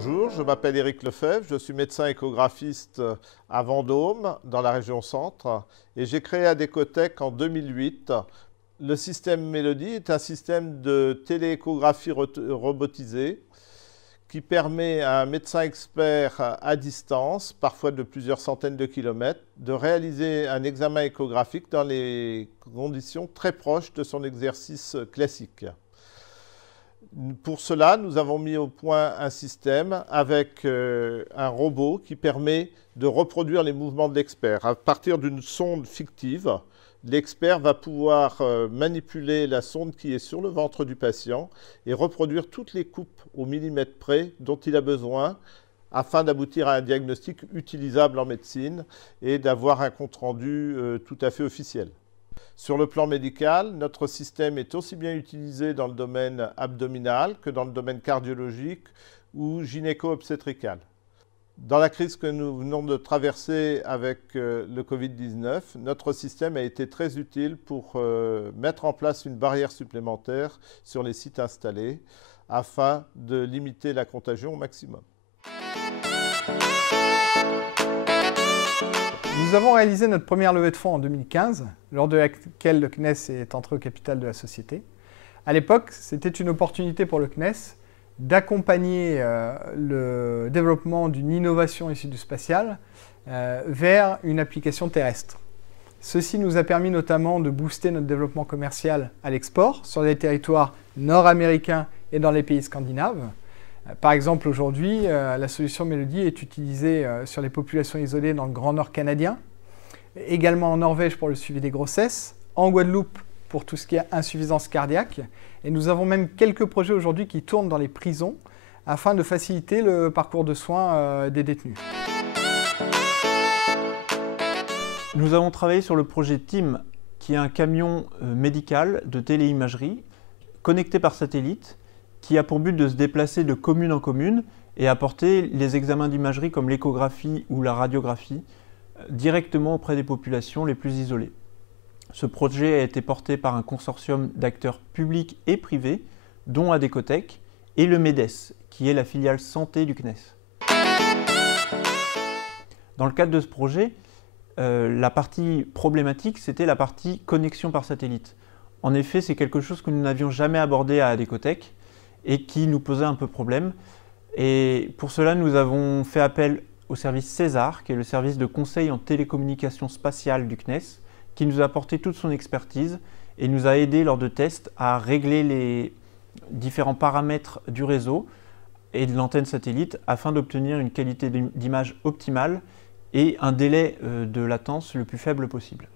Bonjour, je m'appelle Éric Lefebvre, je suis médecin échographiste à Vendôme, dans la région centre, et j'ai créé Adécotech en 2008. Le système Mélodie est un système de télééchographie robotisée qui permet à un médecin expert à distance, parfois de plusieurs centaines de kilomètres, de réaliser un examen échographique dans les conditions très proches de son exercice classique. Pour cela, nous avons mis au point un système avec un robot qui permet de reproduire les mouvements de l'expert. À partir d'une sonde fictive, l'expert va pouvoir manipuler la sonde qui est sur le ventre du patient et reproduire toutes les coupes au millimètre près dont il a besoin afin d'aboutir à un diagnostic utilisable en médecine et d'avoir un compte-rendu tout à fait officiel. Sur le plan médical, notre système est aussi bien utilisé dans le domaine abdominal que dans le domaine cardiologique ou gynéco-obstétrical. Dans la crise que nous venons de traverser avec le Covid-19, notre système a été très utile pour mettre en place une barrière supplémentaire sur les sites installés afin de limiter la contagion au maximum. Nous avons réalisé notre première levée de fonds en 2015, lors de laquelle le CNES est entré au capital de la société. À l'époque, c'était une opportunité pour le CNES d'accompagner le développement d'une innovation issue du spatial vers une application terrestre. Ceci nous a permis notamment de booster notre développement commercial à l'export sur les territoires nord-américains et dans les pays scandinaves. Par exemple, aujourd'hui, la solution Mélodie est utilisée sur les populations isolées dans le Grand Nord canadien, également en Norvège pour le suivi des grossesses, en Guadeloupe pour tout ce qui est insuffisance cardiaque. Et nous avons même quelques projets aujourd'hui qui tournent dans les prisons afin de faciliter le parcours de soins des détenus. Nous avons travaillé sur le projet TIM, qui est un camion médical de téléimagerie connecté par satellite, qui a pour but de se déplacer de commune en commune et apporter les examens d'imagerie comme l'échographie ou la radiographie directement auprès des populations les plus isolées. Ce projet a été porté par un consortium d'acteurs publics et privés, dont Adécotech, et le MEDES, qui est la filiale santé du CNES. Dans le cadre de ce projet, la partie problématique, c'était la partie connexion par satellite. En effet, c'est quelque chose que nous n'avions jamais abordé à Adécotech et qui nous posait un peu problème. Et pour cela, nous avons fait appel au service César, qui est le service de conseil en télécommunication spatiale du CNES, qui nous a apporté toute son expertise et nous a aidé lors de tests à régler les différents paramètres du réseau et de l'antenne satellite afin d'obtenir une qualité d'image optimale et un délai de latence le plus faible possible.